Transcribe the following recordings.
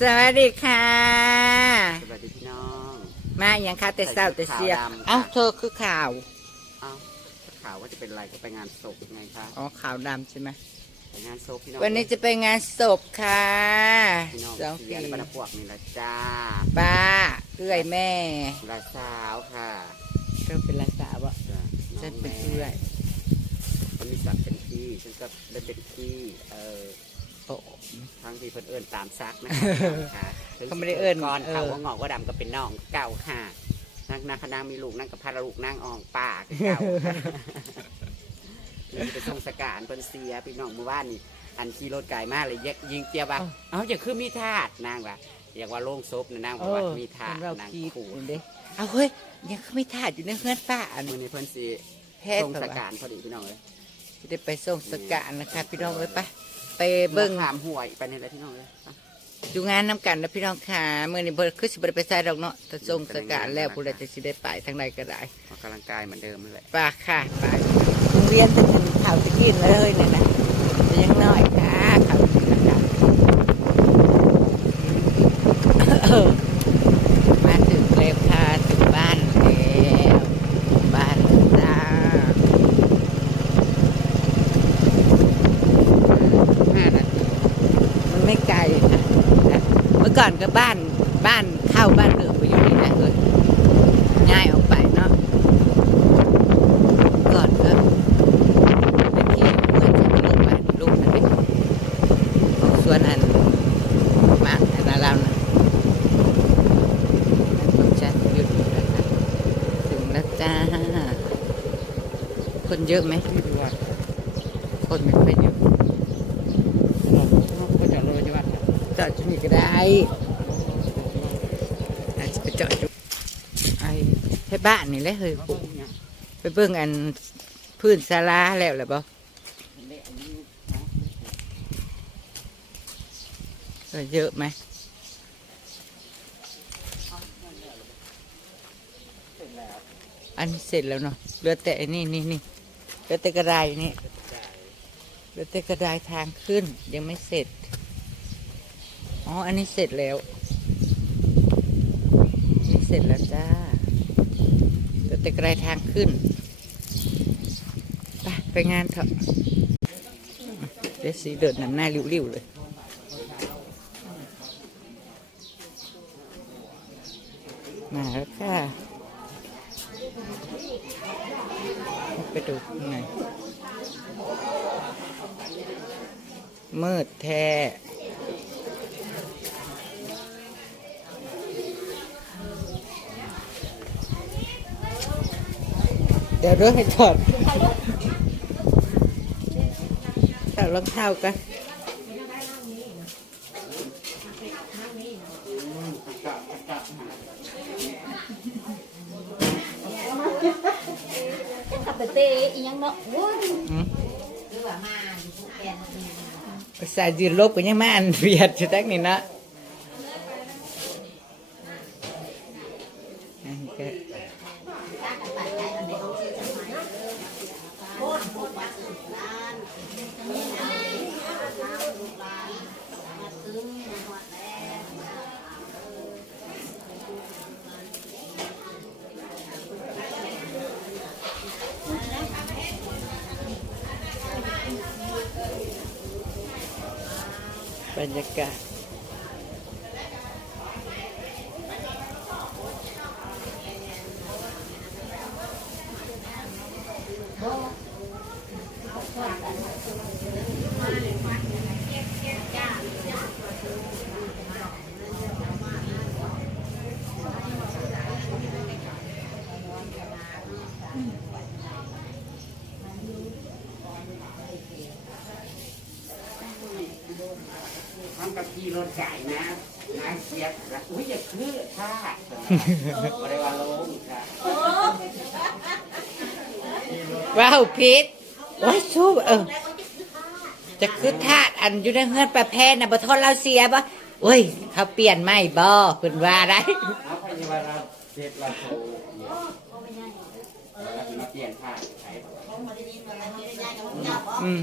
สวัสดีค่ะ สวัสดีพี่น้อง มาอย่างค่ะแต่เศร้าแต่เสีย ใส่ชุดขาวดำ เอ้าเธอคือข่าว เอ้าข่าวว่าจะเป็นอะไรก็ไปงานศพไงคะอ๋อข่าวดำใช่ไหม ไปงานศพพี่น้องวันนี้จะไปงานศพค่ะพี่น้องสองเสีปียในบรรดาพวกนี่แหละจ้าป้าเอื้อยแม่ลาสาวค่ะเธอเป็นลาสาวะจ้ะฉันเป็นงเอื้อยคนมีศักดิ์เป็นพี่ฉันก็ได้เป็นพี่เออ โอ้ ทั้งที่เพิ่นเอิญตามซักนะค่ะเขาไม่ได้เอิ้นก่อนเออเขาว่างอกว่าดำก็เป็นน้องเก่าค่ะนักนักคณะมีลูกนั่งกับพาลูกนั่งอองป่าคือเก่าค่ะนี่เป็นทรงสการเพิ่นเสียพี่น้องเมื่อวานนี่อันขี่รถไกลมากเลยแยกยิงเจียบว่าเอ้าอย่าคือมีทาดนางว่าอยากว่าโล่งศพนะนางบอกว่ามีทาดเรานางคิดขู่เด้เอาเฮ้ยยังเขาไม่ทาดอยู่ในเพื่อนป้าอันมือนี้เพิ่นสิแพททรงย์สสการพอดีพี่น้องเลย จะได้ไปส่งสการนะคะพี่น้องเอ้ยไป ไปเบิ้งถามหวยไปนี่แหละพี่น้องเลยไปดูงานน้ำกันนะพี่น้องค่ะเมื่อนี้เบิร์คือสิบไปใส่ดอกเนาะแต่ส่งสการแล้วผู้ใดจะสิได้ไปทางใดก็ได้ออกกำลังกายเหมือนเดิมนั่นแหละ ไป่าค่ะไปโรงเรียนจะกินข้าวจะกินเลยเนี่ยนะจะยังน้อยค่ะข้าวกินนะคะเออมาถึงแล้วค่ะถึงบ้านแล้วบ้านจ้า ห้านาที มันไม่ไกลนะนะเมื่อ ก่อนก็บ้านบ้านเข้าบ้านเหลืองไปอยู่นี่นะเลยง่ายออกไปเนาะก่อนก็ไปเที่ยวเมื่อจะลงบ้านลูกนะเด็กส่วนอันมาอันนั้นเรานะนั่นผมจะหยุดแล้วค่ะถึงแล้วจ้าคนเยอะไหมไม่รู้ว่าคนไม่ค่อยเยอะ เราก็จะเลยใช่ไหม จอดที่นี่ ก็ได้อาจจะไปเจอดอยู่ไอ้แค่บ้านนี่แหละเฮ้ยกูไปเบิ่งอันพื้นศาลาแล้วแหละบ่เออเยอะไหมอันเสร็จแล้วเนาะเหลือแต่อันนี่นี่นี่เหลือแต่กระไดนี่เหลือแต่กระไดทางขึ้นยังไม่เสร็จ อ๋อ อันนี้เสร็จแล้วนนี่เสร็จแล้วจ้าแต่แต่ไกลทางขึ้น ไปไปงานเถอะเดี๋ยวสีเดินนำหน้าริ้วๆเลยมาแล้วค่ะ ไปดูข้างในมืดแท้ ดี๋ยวด้วยให้ถอดถอดรองเท้ากันขับไปเตะอีหยังเนาะโว้ยอืมภาษายืนลบกันยังมาอันเบียดอยู่ตั้งนี่นะอันก็บ รรยากาศ ทำกับขี่รถไก่นะนางเสียบแล้วอุ้ยอย่าคือท่าบริวารลงค่ะว้าวพิษโอ้ยสู้เออจะคือทาดอันอยู่ในเฮือนประแพทย์นะบ่ทนเราเสียบ่โอ้ย เขาเปลี่ยนไม่บ่เพิ่นว่าได้เอาไปยังไงเราเจ็ดเราโทรเราจะมาเปลี่ยนท่าใช้อืม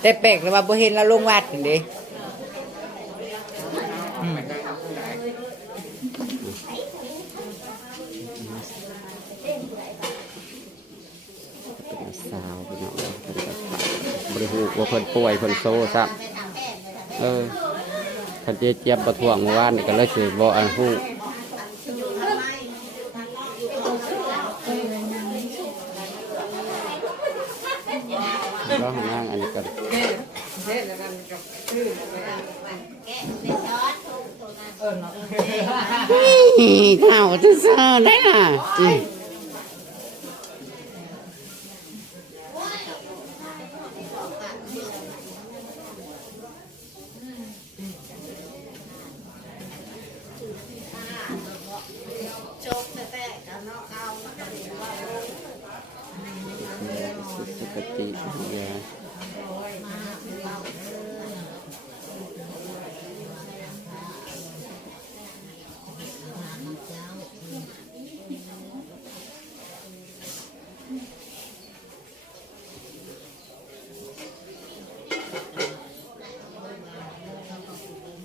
แต่แปลกเลยว่าบ่เห็นแล้ลงวัดเห็นเด้สาวพี่น้องเพิ่นก็บริหูว่าเพิ่นป่วยเพิ่นโซ่ซัเออท่นเจี๊ยบประท้วงเมื่อวานนี่ก็เลยสิบ่อันฮู้ ข้าวจะเซอร์ได้ล่ะอืมสุขติยา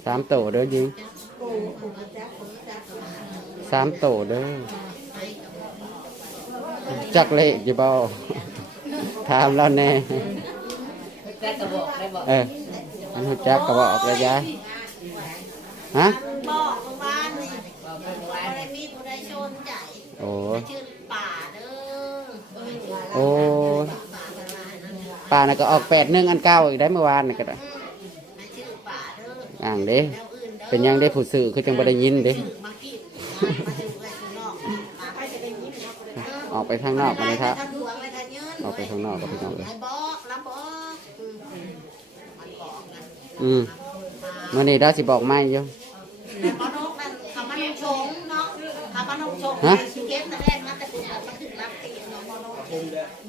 สามโตเด้อยิงสามโตเด้อจักเลขอยู่บ่ถามเราแน่แต่กระบอกได้บอกเออมันหูจักก็บอกเลยยายฮะบอกเมื่อวานนี่บ่ได้มีผู้ใดชนใจโอ้ชื่อป่าเด้อโอ้ป่าน่ะก็ออกแปดหนึ่งอันเก้าอีกได้เมื่อวานนี่ก็ได้ชื่อป่าเด้ ออ่างเด้แล้วอื่นเด้อเป็นยังได้ผู้สื่อคือจังบ่ได้ยินเด้มากินมาดูไว้ข้างนอกมาไปจะได้ยินเนาะออกไปข้างนอกมาเลยครับถ้าดวงอะไรกันยืนออกไปข้างนอกก็พี่น้องเลยไอ้บอกแล้วบอกอืมมันบอกกันอืมมื่อนี้เราสิบอกไม่อยู่แต่ปนกนั่นคำมันชงเนาะคำมันชงฮะชิเก็ตแต่แรกมันแต่คุณอาจจะถึงรับตีนเนาะปนก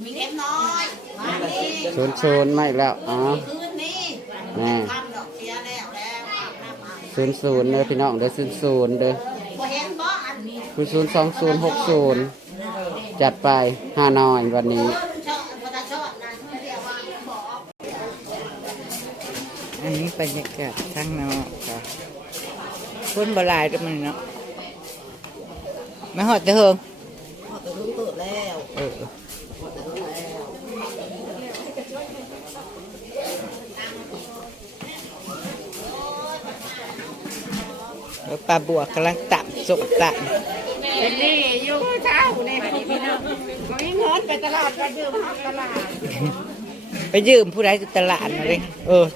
มีเอ็มน้อยมานี่ศูนย์ศูนย์ไม่อีกแล้วอ๋อคืนนี้แม่ ศูนย์ศูนย์เด้อพี่น้องเด้อศูนย์ศูนย์เด้อพอเห็นบ่อันนี้คือศูนย์สองศูนย์หกศูนย์จัดไปห้านอยวันนี้ชอบพอตาชอบนะเรียกว่าบอกอันนี้บรรยากาศข้างนอกค่ะคนบหลายด้วยมันเนาะไม่หอดจะเฮิงพอตัวรู้ตัวแล้ว เออ แล้วปลาบัวกำลังตับสุกตับเป็นนี่อยู่เช้านี่พี่น้องมีเงินไปตลาดไปดื่มฮักตลาด ไปยืมผู้ใดจากตลาดมาเลยเออ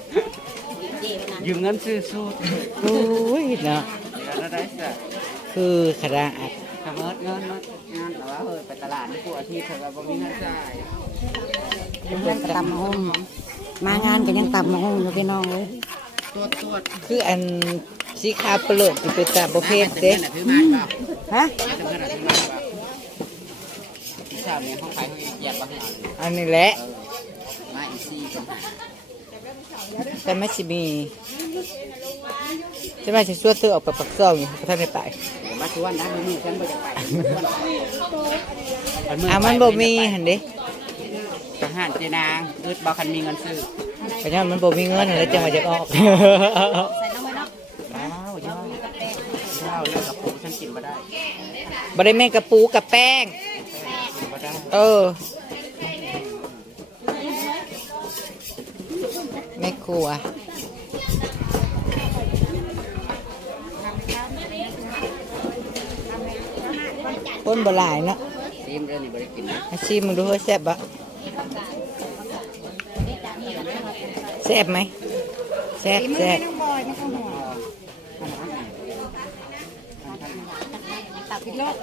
ยืมเงินซื้อสูตรโอ้ยเนาะแล้วได้สิคือขนาดทำเงินเงินเงินงานแต่ว่าเฮ้ยไปตลาดนี่กูอาทิตย์เถอะว่าบ่มีเงินจ่ายยังตำห้องมางานก็ยังตำห้องอยู่พี่น้องเลยตัวตัวคืออัน สีขาวเปลือกเป็นตาประเภทเด้ฮะถือมาถือมาเปล่าพี่สาวเนี่ยห้องขายเขาเหยียบบ้างหลังอันนี้แหละมาอีซี่กันแต่ไม่สิมีจะไม่จะช่วยเธอออกไปปักซองอยู่พระท่านได้ไปมาชวนนะมันบ่จะไปอะมันบ่มีหันด้ทหารเจนางอึดบ่คันมีเงินซื้อเพราะฉะนั้นมันบ่มีเงินแล้วจะมาจะออก ใส่น้ำไว้เนาะ ว้าวย่อยย่าวเลือกกระปุกฉันกินมาได้ บ่ได้แม่งกระปูกับแป้งกินมาได้เออแม่ครัวคนบ่หลายเนาะซีมเรื่องนี้บ่ได้กินนะอาชีพมึงดูเฮ้ยแซ่บปะแซ่บไหมแซ่บแซ่บ ตักพิโลก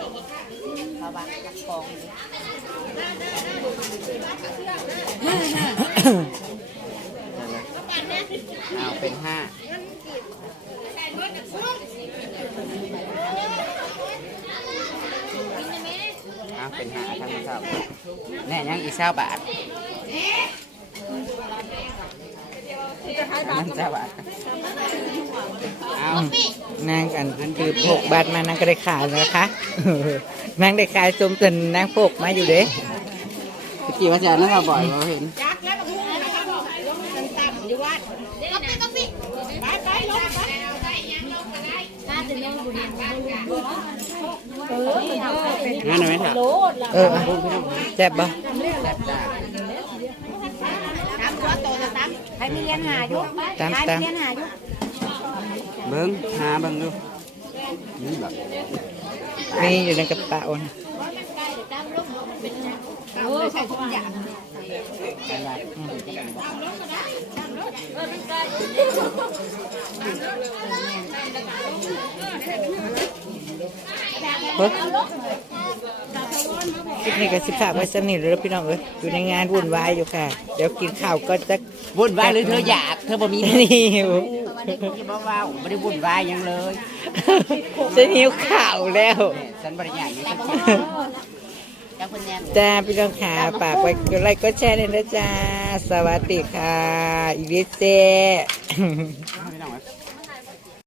เอาบางตักองเอาเป็นห้าเอาเป็นห้าทั้งหมดครับแน่ยังอีกเศร้าบาทนั่นเศร้าบาท เอานางกันคือพกบาทมานางก็ได้ขายนะคะนางได้ขายสมจนนางพกมาอยู่เด้ตะกี้ว่าจะนั่งมาบ่อยเราเห็นจักแล้วก็พูดนะครับบอกลงต่ำๆอยู่วัดก็ปิก็ปิไปไปลงไปถ้าจะลงบุญเอองั้นเอาไหมครับเออแซ่บปะแซ่บจ้าถามว่าโตจะมีเรียนหาอยู่ตามขายตามมี เรียนหาอยู่เบิ้งหาเบิ้งดูนี่แบบนี่อยู่ในกระเป๋านะโอ้ใส่ทุกอย่างเฮ้ยคลิปนี้ก็สิฝากไว้สนิทเลยพี่น้องเอ้ยอยู่ในงานวุ่นวายอยู่ค่ะ เดี๋ยวกินข้าวก็จะวุ่นวายหรือเธออยาก เธอบ่มีนี่หิว ที่บ่ว้าวไม่ได้วุ่นวายหยังเลยฉันหิวข้าวแล้ว เนี่ยฉันบริยากอยู่ฉันจังคนแนมจ้าพี่น้องขาฝากไว้กดไลค์กดแชร์เลยนะจ้า สวัสดีค่ะ อีวิเซ่พี่น้อง